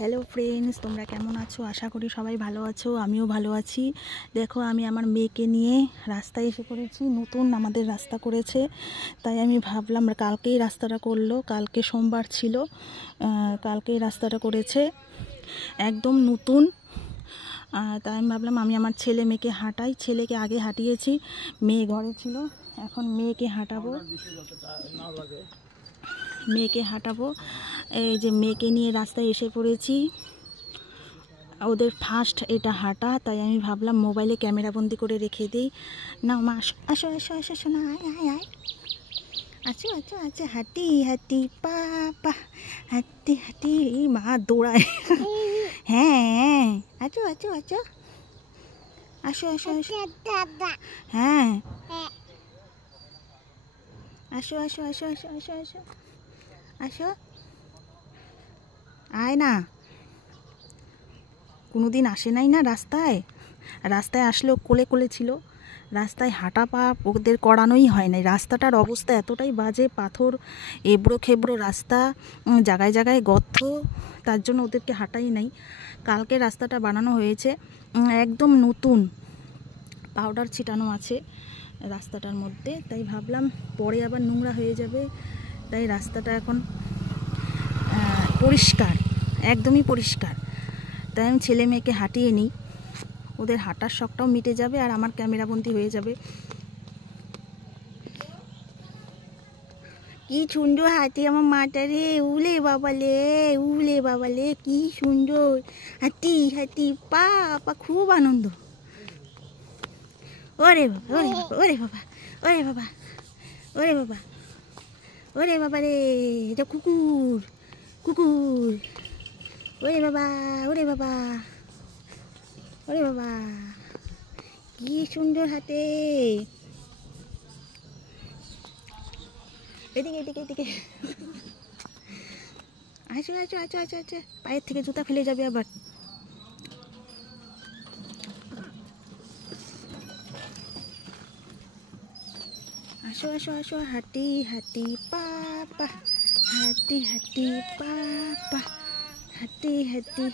Hello friends, তোমরা কেমন আছো? আশা করি সবাই ভালো আছো, আমিও ভালো আছি। দেখো, আমি আমার মেয়েকে নিয়ে রাস্তায় এসে পড়েছি। নতুন আমাদের রাস্তা করেছে, তাই আমি ভাবলাম কালকেই রাস্তাটা করলো, কালকে সোমবার ছিল, কালকেই রাস্তাটা করেছে, একদম নতুন। তাই আমি ভাবলাম আমি আমার ছেলে মেয়েকে হাঁটাই। ছেলেকে আগে হাঁটিয়েছি, মেয়ে ঘরে ছিল, এখন মেয়েকে হাঁটাবো। এই যে মেয়েকে নিয়ে রাস্তায় এসে পড়েছি। ওদের ফার্স্ট এটা হাঁটা, তাই আমি ভাবলাম মোবাইলে ক্যামেরা বন্দি করে রেখে দিই। না মা, আসো আসো আসো আসো না, আয় আয় আয়, আছো আছো আছো, হাঁটি হাঁটি পাপা, হাঁটি হাঁটি মা দৌড়ায়। হ্যাঁ, আছো আছো আছো, আসো আসো আসো, হ্যাঁ আসো আসো আসো আসো আসো আসো আসো, আয় না। কোনোদিন আসে নাই না রাস্তায়, রাস্তায় আসলেও কোলে কোলে ছিল। রাস্তায় হাঁটা পা ওদের করানোই হয় নাই। রাস্তাটার অবস্থা এতটাই বাজে, পাথর এবড়ো খেবড়ো রাস্তা, জায়গায় জায়গায় গর্ত, তার জন্য ওদেরকে হাঁটাই নাই। কালকে রাস্তাটা বানানো হয়েছে, একদম নতুন, পাউডার ছিটানো আছে রাস্তাটার মধ্যে। তাই ভাবলাম পরে আবার নোংরা হয়ে যাবে, তাই রাস্তাটা এখন পরিষ্কার, একদমই পরিষ্কার। তাই আমি ছেলে মেয়েকে হাঁটিয়ে নিই, ওদের হাঁটার শখটাও মিটে যাবে আর আমার ক্যামেরাবন্দি হয়ে যাবে। কি সুন্দর হাঁটি আমার মাটা রে, উলে বাবালে, উলে বাবালে, কি সুন্দর হাঁটি হাঁটি পা পা, খুব আনন্দ। ওরে বাবা, ওরে বাবা, ওরে বাবা, ওরে বাবা, ওরে বাবা রে, এটা কুকুর, কুকুর, ওরে বাবা, ওরে বাবা, ওরে বাবা, কি সুন্দর হাঁটে। এদিকে এদিকে এদিকে, আসো আসো আসো আসো আসো, পায়ের থেকে জুতা ফেলে যাবে আবার। আসো আসো আসো, হাঁটি হাঁটি পাপা, হাঁটি হাঁটি পাপা, হাঁটি হাঁটি।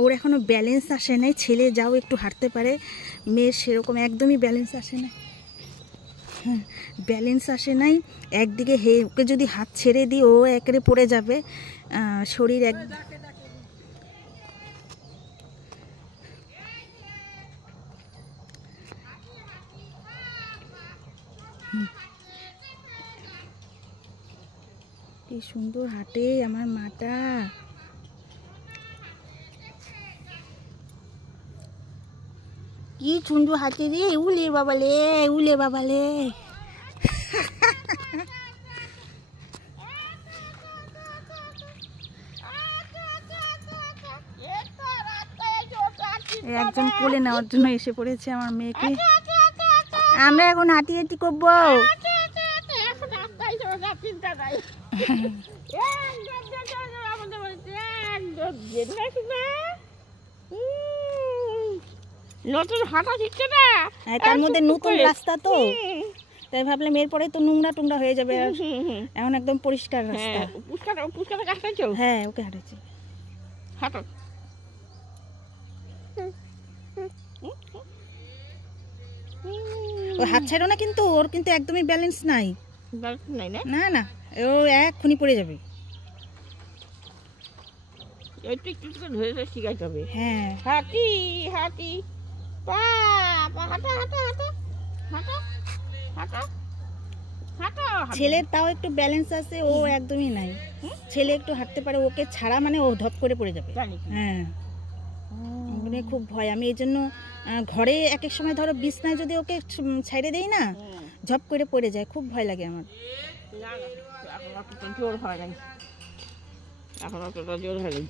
ওর এখনো ব্যালেন্স আসে নাই। ছেলে যাও একটু হাঁটতে পারে, মেয়ের সেরকম একদমই ব্যালেন্স আসে না। হ্যাঁ, ব্যালেন্স আসে নাই। একদিকে ওকে যদি হাত ছেড়ে দিই ও একেবারে পড়ে যাবে, শরীর এক। কি সুন্দর হাঁটে আমার মাটা, কি সুন্দর হাঁটে রে, উলে বাবালে, উলে বাবালে। একজন কোলে নেওয়ার জন্য এসে পড়েছে আমার মেয়েকে। আমরা এখন হাঁটি হাঁটি করবো। নতুন হাঁটা শিখছে না, তার মধ্যে নতুন রাস্তা তো, তাই ভাবলাম এরপরে তো নোংরা টোংরা হয়ে যাবে, এখন একদম পরিষ্কার রাস্তা। পুষ্কার হাঁটাচ্ছো? হ্যাঁ, ওকে হাঁটাচ্ছি। হাঁটো। ও হাত ছাড়ো না কিন্তু, ওর কিন্তু একদমই ব্যালেন্স নাই। না না, ও এক্ষুনি পড়ে যাবে। একটু একটু ধরে ধরে শিখাইতে হবে। হ্যাঁ, হাঁটি হাঁটি পা পা, হাঁটা হাঁটা হাঁটা হাঁটা হাঁটা হাঁটা। ছেলের তাও একটু ব্যালেন্স আছে, ও একদমই নাই। ছেলে একটু হাঁটতে পারে, ওকে ছাড়া মানে ও ধপ করে পড়ে যাবে। হ্যাঁ, মানে খুব ভয়। আমি এই জন্য ঘরে এক এক সময় ধরো বিছনায় যদি ওকে ছেড়ে দেই না, ঝপ করে পড়ে যায়, খুব ভয় লাগে আমার। জোর হয় নাই, এখন অতটা জোর হয় নাই।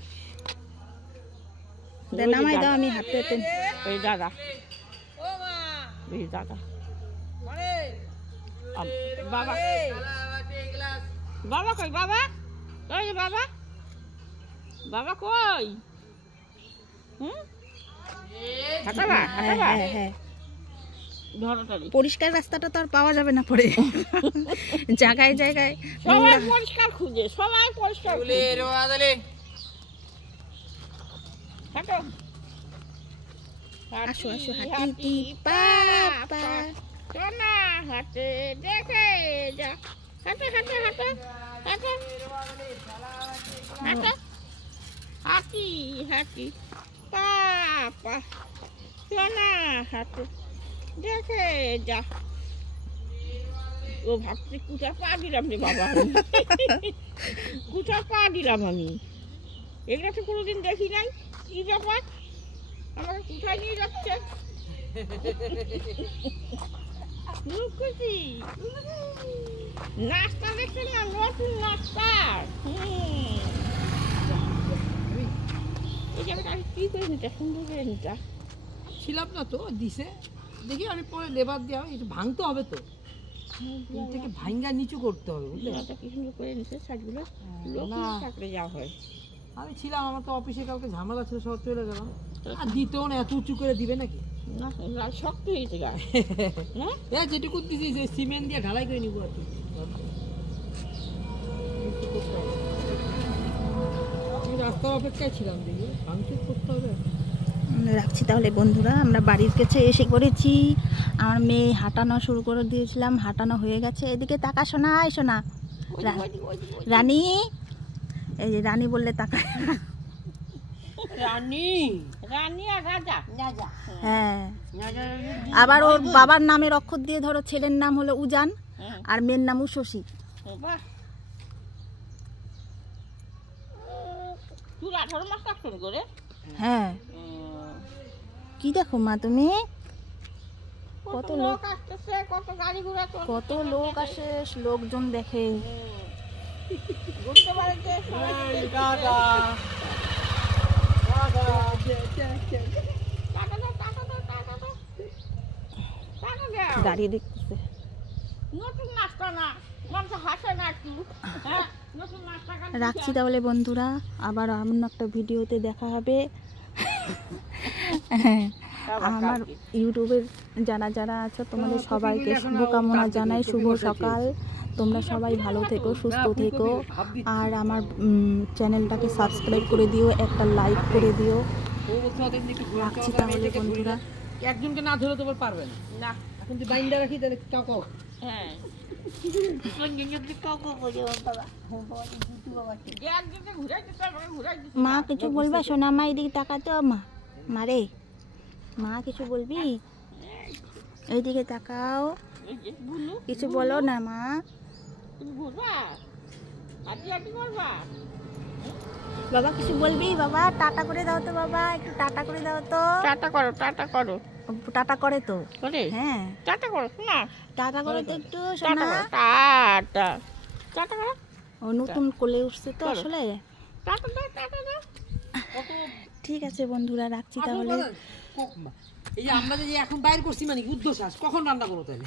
নামাই দাও, আমি হাঁটতে হাঁটতে। ওই দাদা, ওই দাদা, বাবা, বাবা কই, বাবা কই, বাবা, বাবা কই? হাঁটাবা হাঁটাবা, হ্যাঁ হ্যাঁ, ধরাটারি পরিষ্কার রাস্তাটা তো আর পাওয়া যাবে না পরে জায়গায় জায়গায় সবাই পরিষ্কার খুঁজে, সবাই পরিষ্কার খুঁজে। হাঁটো। আসো আসো হাঁটি, হাঁটি পা পা সোনা হাঁটে দেখে যা। হাঁটো হাঁটো হাঁটো হাঁটো হাঁটো। হাঁটি হাঁটি পা পা সোনা হাঁটে দেখে যা। ও ভাবছি কুটা পা দিলাম রে বাবা, কুটা পা দিলাম আমি। এগুলো তো কোনোদিন দেখি নাই, কি ব্যাপার আমাকে কোথায় নিয়ে যাচ্ছে? নাস্তা দেখছেন না, নতুন নাস্তা। এই জায়গাটা আমি কি করে নিতা, সুন্দর করে নিতা। ছিলাম না তো দিছে, দেখি আমি পরে লেবার দেওয়া একটু ভাঙতে হবে তো, থেকে ভাঙ্গা নিচু করতে হবে বুঝলে। জায়গাটা কি সুন্দর করে নিছে, সাজগুলো লোক না। থাকলে যাওয়া হয়। আমি ছিলাম, আমার তো অফিসে কালকে ঝামেলা ছিল, সব চলে গেলাম। আর দিতেও না, এত উঁচু করে দিবে নাকি? না লাল শক্ত হয়েছে গা। না হ্যাঁ, যেটুকু দিছি সিমেন্ট দিয়ে ঢালাই করে নিবো আর কি। আমি রাস্তার অপেক্ষায় ছিলাম, দেখি ভাঙচুর করতে হবে। রাখছি তাহলে বন্ধুরা, আমরা বাড়ির কাছে এসে পড়েছি। আমার মেয়ে হাঁটানো শুরু করে দিয়েছিলাম, হাঁটানো হয়ে গেছে। এদিকে তাকা শোনা, শোনা রানী, এই যে রানী বললে তাকায়। রানী রানী আর রাজা। রাজা হ্যাঁ, আবার ওর বাবার নামের অক্ষর দিয়ে ধরো, ছেলের নাম হলো উজান আর মেয়ের নাম উশসী। বাহ, তুই 18 মাস থাকছেন করে। হ্যাঁ, কি দেখো মা তুমি, কত লোক আসতেছে, কত গাড়ি ঘোড়া চলছে, কত লোক আসে, লোকজন দেখে। ঘুরতে পারে যে সবাই। টাকা দাও, টাকা দাও, টাকা দাও, টাকা দাও। গাড়ি দেখতেছে। নতুন নাস্তা না, মানুষ হাসে না একটু। হ্যাঁ, নতুন নাস্তা খান। রাখছি তাহলে বন্ধুরা, আবার অন্য একটা ভিডিওতে দেখা হবে। আমার ইউটিউবের যারা যারা আছো তোমাদের সবাইকে শুভকামনা জানাই, শুভ সকাল। তোমরা সবাই ভালো থেকো, সুস্থ থেকো, আর আমার চ্যানেলটাকে সাবস্ক্রাইব করে দিও, একটা লাইক করে দিও। রাখছি তাহলে বন্ধুরা। একজনকে না ধরে তো পারবে না। না, এখন তুই বাইন্দা রাখি তাহলে কাকো। হ্যাঁ, যে একদিকে ঘুরাইতে পারবে, ঘুরাইতে মা কিছু বলবে? সোনা মা এদিকে তাকাতো। মা মারে, মা কিছু বলবি? এইদিকে তাকাও, এই যে বুলু, কিছু বলো না মা। তুমি ঘুরবা, হাঁটি হাঁটি করবা। বাবা কিছু বলবি? বাবা টাটা করে দাও তো, বাবা একটু টাটা করে দাও তো। টাটা করো, টাটা করো। টাটা করে তো, করে হ্যাঁ টাটা করো না, টাটা করে তো একটু টাটা সোনা। করো, টাটা টাটা করো, ও নতুন কোলে উঠছে তো আসলে। টাটা দাও, টাটা দাও। ঠিক আছে বন্ধুরা, রাখছি তাহলে। এই যে আমরা যে এখন বাইর করছি মানে উদ্দেশ্য কখন রান্না করো তাহলে?